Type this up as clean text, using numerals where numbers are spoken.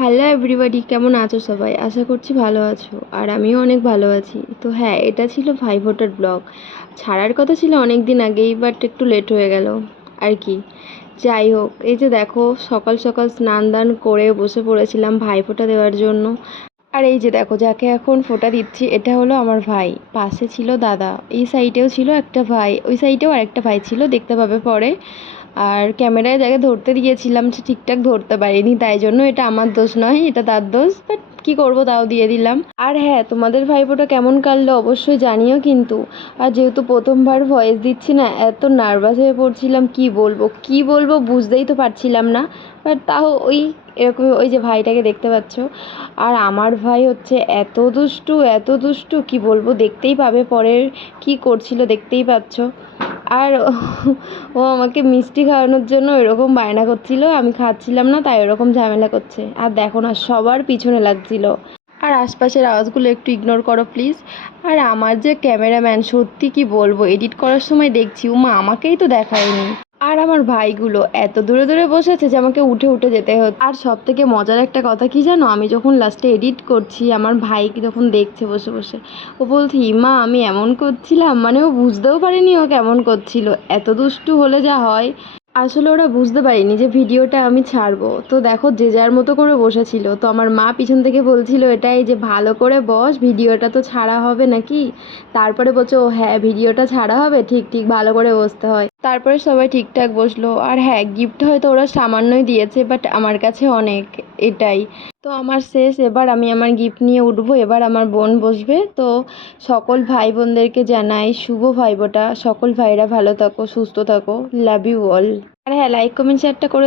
Hello everybody, কেমন আছো সবাই? আশা করছি ভালো আছো, আর আমিও অনেক ভালো আছি। তো হ্যাঁ, এটা ছিল ভাইফোঁটার ব্লগ। ছাড়ার কথা ছিল অনেক দিন আগেই, বাট একটু লেট হয়ে গেল আর কি। যাই হোক, এই যে দেখো, সকাল সকাল স্নান দান করে বসে পড়েছিলাম ভাইফোঁটা দেওয়ার জন্য। আর এই যে দেখো, যাকে এখন ফোঁটা দিচ্ছি এটা হলো আমার ভাই। পাশে ছিল দাদা, এই সাইডেও ছিল একটা ভাই, ওই সাইডেও আরেকটা ভাই ছিল, দেখতে পাবে পরে। আর ক্যামেরায় যাকে ধরতে দিয়েছিলাম সে ঠিকঠাক ধরতে পারিনি, তাই জন্য এটা আমার দোষ নয়, এটা তার দোষ। বাট কী করবো, তাও দিয়ে দিলাম। আর হ্যাঁ, তোমাদের ভাইফোঁটা কেমন কাটলো অবশ্যই জানিও কিন্তু। আর যেহেতু প্রথমবার ভয়েস দিচ্ছি না, এত নার্ভাস হয়ে পড়ছিলাম, কি বলবো বুঝতেই তো পারছিলাম না। বাট তাও ওই এরকম, ওই যে ভাইটাকে দেখতে পাচ্ছ। আর আমার ভাই হচ্ছে এত দুষ্টু, এত দুষ্টু, কি বলবো, দেখতেই পাবে পরের কি করছিল, দেখতেই পাচ্ছ। আর ও আমাকে মিষ্টি খাওয়ানোর জন্য এরকম বায়না করছিল, আমি খাচ্ছিলাম না তাই এরকম ঝামেলা করছে। আর দেখো না, সবার পিছনে লাগছিল। আর আশপাশের আওয়াজগুলো একটু ইগনোর করো প্লিজ। আর আমার যে ক্যামেরাম্যান, সত্যি কি বলবো, এডিট করার সময় দেখছি উমা আমাকেই তো দেখায়নি। আর আমার ভাইগুলো এত দূরে দূরে বসেছে যে আমাকে উঠে উঠে যেতে হচ্ছে। আর সব থেকে মজার একটা কথা কি জানো, আমি যখন লাস্টে এডিট করছি, আমার ভাই যখন দেখছে বসে বসে, ও বলছে মা আমি এমন করছিলাম, মানে ও বুঝতেও পারেনি ও কেমন করছিল। এত দুষ্টু হলে যা হয়। আসলে ওরা বুঝতে পারেনি যে ভিডিওটা আমি ছাড়বো, তো দেখো যে যার মতো করে বসেছিল। তো আমার মা পিছন থেকে বলছিল এটাই যে ভালো করে বস, ভিডিওটা তো ছাড়া হবে নাকি। তারপরে বলছে ও হ্যাঁ, ভিডিওটা ছাড়া হবে, ঠিক ঠিক ভালো করে বসতে হয়। তারপরে সবাই ঠিকঠাক বসলো। আর হ্যাঁ, গিফট হয়তো ওরা সামান্যই দিয়েছে, বাট আমার কাছে অনেক, এটাই। তো আমার শেষ, এবার আমি আমার গিফট নিয়ে উঠবো, এবার আমার বোন বসবে। তো সকল ভাই বোনদেরকে জানাই শুভ ভাইফোঁটা। সকল ভাইরা ভালো থাকো, সুস্থ থাকো, লাভ ইউ অল। আর হ্যাঁ, লাইক কমেন্ট শেয়ারটা করে